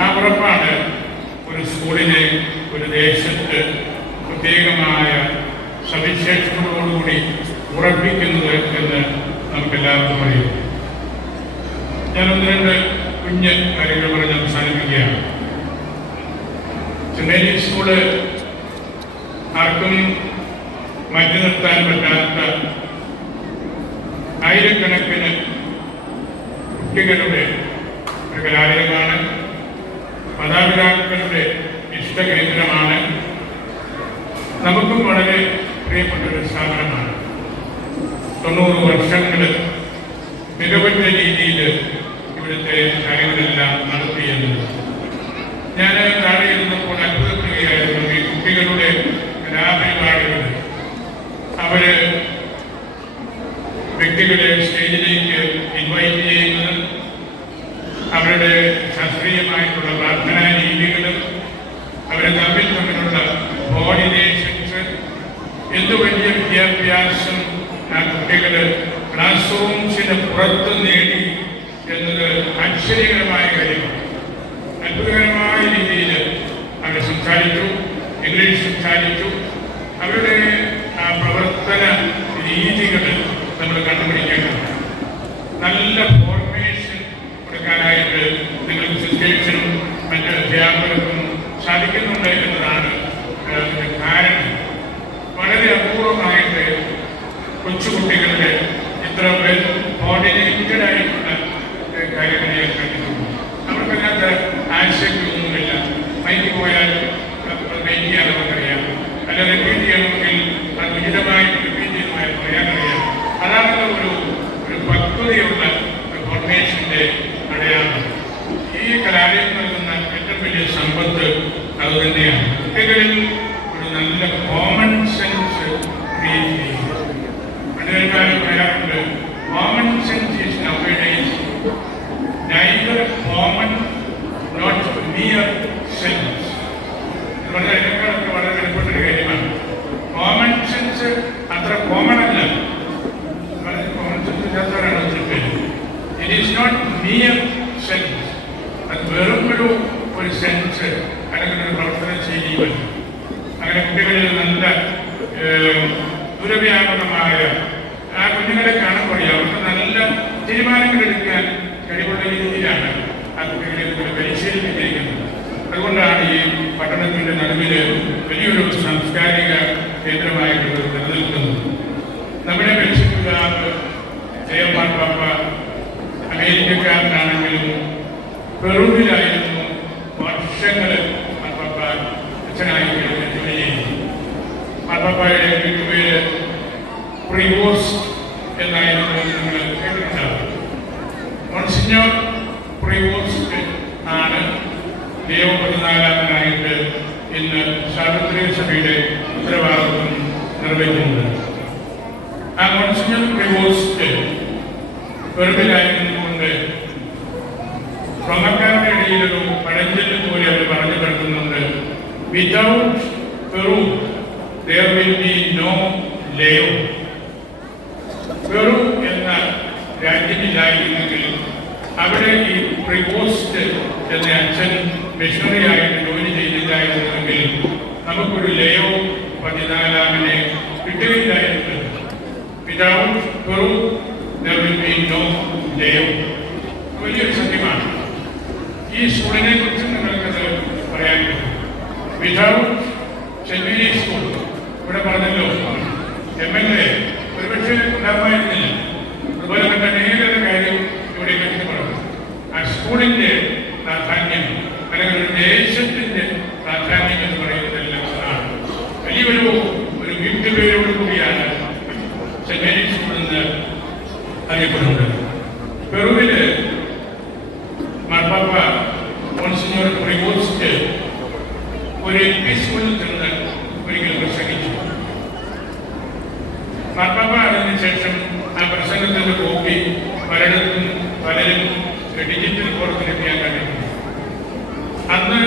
ആ ഉറപ്പാണ് ഒരു സ്കൂളിനെ ഒരു ദേശത്ത് പ്രത്യേകമായ സവിശേഷതകളോടുകൂടി ഉറപ്പിക്കുന്നത് എന്ന് നമുക്കെല്ലാവർക്കും അറിയാം. ഞാൻ ഒന്ന് രണ്ട് കുഞ്ഞ് കാര്യങ്ങൾ പറഞ്ഞ് അവസാനിപ്പിക്കുകയാണ്. ചെന്നൈ സ്കൂള് ആർക്കും മാറ്റി നിർത്താൻ പറ്റാത്ത ആയിരക്കണക്കിന് കുട്ടികളുടെ ഒരു കലാലയമാണ്. മാതാപിതാക്കളുടെ ഇഷ്ടകേന്ദ്രമാണ്. നമുക്കും വളരെ പ്രിയപ്പെട്ട ഒരു സ്ഥാപനമാണ്. 90 വർഷങ്ങൾ മികവുറ്റ രീതിയിൽ ഇവിടുത്തെ കാര്യങ്ങളെല്ലാം നടത്തിയെന്നത് ഞാൻ താഴെ ഇരുന്നപ്പോൾ അത്ഭുതപ്പെടുകയായിരുന്നു. ഈ കുട്ടികളുടെ കലാപരിപാടികൾ അവര് വ്യക്തികളെ സ്റ്റേജിലേക്ക് ഇൻവൈറ്റ് ചെയ്യുന്നത്, അവരുടെ ശാസ്ത്രീയമായിട്ടുള്ള പ്രാർത്ഥനാ രീതികളും അവരെ തമ്മിലുള്ള കോർഡിനേഷൻസ്, എന്ത് വലിയ വിദ്യാഭ്യാസം ആ കുട്ടികൾ ക്ലാസ് റൂംസിന് പുറത്ത് നേടി എന്നത് ആശ്ചര്യകരമായ കാര്യമാണ്. അത്ഭുതകരമായ രീതിയിൽ അവർ സംസാരിച്ചു, ഇംഗ്ലീഷ് സംസാരിച്ചു. അവരുടെ ആ പ്രവർത്തന രീതികൾ നമ്മൾ കണ്ടുപിടിക്കേണ്ടത്. നല്ല ഫോർമേഷൻ കൊടുക്കാനായിട്ട് നിങ്ങൾക്ക് സിസ്റ്റേഴ്സിനും മറ്റ് അധ്യാപകർക്കും സാധിക്കുന്നുണ്ട് എന്നതാണ് കാരണം. വളരെ അപൂർവമായിട്ട് കൊച്ചുകുട്ടികളുടെ ഇത്ര കോർഡിനേറ്റഡ് ആയിട്ടുള്ള കാര്യങ്ങൾ ഞാൻ കണ്ടിട്ടുണ്ട്. അവർക്കതിനകത്ത് ആശയൊന്നുമില്ല. മൈക്ക് പോയാൽ വെയിറ്റ് ചെയ്യാൻ നമുക്കറിയാം, അല്ല റിപ്പീറ്റ് ചെയ്യണമെങ്കിൽ അത് ഉചിതമായിട്ട് റിപ്പീറ്റ് ചെയ്യുന്നതായി പറയാനറിയാം. അതാണ് ഒരു പക്വതയുള്ള ഫോർമേഷൻ്റെ അടയാളം. ഈ കലാലയം നൽകുന്ന ഏറ്റവും വലിയ സമ്പത്ത് അത് തന്നെയാണ്. കുട്ടികളിൽ ഒരു നല്ല കോമൺ സെൻസ് ക്രിയേറ്റ് ചെയ്യുക. പണ്ടുകാലം പറയാറുണ്ട്, common sense is nowadays neither common not mere sense. ഇതിനൊക്കെ വളരെ വിലപ്പെട്ടൊരു കാര്യമാണ്. കോമൺ സെൻസ് അത്ര കോമൺ അല്ല. കോമൺ സെൻസ് ഇല്ലാത്തവരാണ് ഒത്തിരി പേര്. It is not mere sense. അത് വെറും ഒരു സെൻസ് അല്ലെങ്കിൽ ഒരു പ്രവർത്തന ശൈലികൾ. അങ്ങനെ കുട്ടികളിൽ നല്ല ദുരവ്യാപകമായ ആ കുഞ്ഞുങ്ങളെ കാണുമ്പോൾ അവർക്ക് നല്ല തീരുമാനങ്ങൾ എടുക്കാൻ കഴിവുള്ള രീതിയിലാണ് ആ കുട്ടികളെ പരിശീലിപ്പിച്ചിരിക്കുന്നത്. അതുകൊണ്ടാണ് ഈ പഠനത്തിൻ്റെ നടുവിൽ വലിയൊരു സാംസ്കാരിക കേന്ദ്രമായിട്ട് നിലനിൽക്കുന്നത്. നമ്മുടെ പരിശീലിതാവ് ജയമാർപ്പാപ്പ അമേരിക്കക്കാരനാണെങ്കിലും പെറുവിലായിരുന്നു വർഷങ്ങൾ മാർപ്പാപ്പ അച്ഛനായി ജോലി ചെയ്യുന്നു. മാർപ്പാപ്പയുടെ വീട്ടുപേര് പ്രിവോസ് എന്നായിരുന്നു നിങ്ങൾ കേട്ടിട്ടുണ്ടാവും. മോൺസിഞ്ഞോർ പ്രിവോസ്റ്റ് ആണ് ലിയോ 14 ഇന്ന് സ്വാതന്ത്ര്യ സഭയുടെ ഉത്തരവാദിത്വം നിർവഹിക്കുന്നത്. ആ മോൺസിഞ്ഞോർ പ്രിവോസ്റ്റ് വെറുപ്പിലായിരുന്നുകൊണ്ട് സ്വന്തക്കാരുടെ ഇടയിലൊരു പഴഞ്ചൊല്ല് പോലെ അവർ പറഞ്ഞു കേൾക്കുന്നുണ്ട്, വിതൗട്ട് പെറു there will be no Leo. Peru എന്ന രാജ്യമില്ലായിരുന്നെങ്കിൽ അവിടെ ഈ പ്രിവോസ്റ്റ് എന്ന അച്ഛൻ മിഷണറി ആയിട്ട് ജോലി ചെയ്തില്ലായിരുന്നെങ്കിൽ നമുക്കൊരു ലിയോ 14 കിട്ടുകയില്ലായിരുന്നു. വിതൗട്ട് പെറു there will be no Leo. വലിയൊരു സത്യമാണ്. ഈ സ്കൂളിനെ കുറിച്ച് നിങ്ങൾക്കത് പറയാൻ പറ്റും. വിതൗട്ട് സെന്റ് മേരീസ് സ്കൂൾ ഇവിടെ പറഞ്ഞല്ലോ, MLA ഒരുപക്ഷെ ഉണ്ടാകുമായിരുന്നില്ല. അതുപോലെ തന്നെ അനേക കാര്യം ഇവിടെ എടുത്തു പറഞ്ഞു. ആ സ്കൂളിൻ്റെ പ്രാധാന്യം അല്ലെങ്കിൽ ഒരു ദേശത്തിൻ്റെ പ്രാധാന്യം എന്ന് പറയുന്നതെല്ലാം ആണ്. വലിയൊരു വീട്ടുപേരോട് കൂടിയാണ് സെന്റ് മേരീസ് സ്കൂൾ എന്ന് അറിയപ്പെടുന്നത്. പെറുവിൽ മാർപ്പാപ്പ മോൺസിഞ്ഞോർ പ്രിവോസ്റ്റ് ഒരു LP സ്കൂളിൽ ചെന്ന് ഒരിക്കൽ പ്രസംഗിച്ചു. മാർപ്പാപ്പ അതിനുശേഷം ആ പ്രസംഗത്തിൻ്റെ കോപ്പി പലരും ഡിജിറ്റൽ ഫോർമാറ്റിൽ ഞാൻ കണ്ടിട്ടുണ്ട്. അന്ന്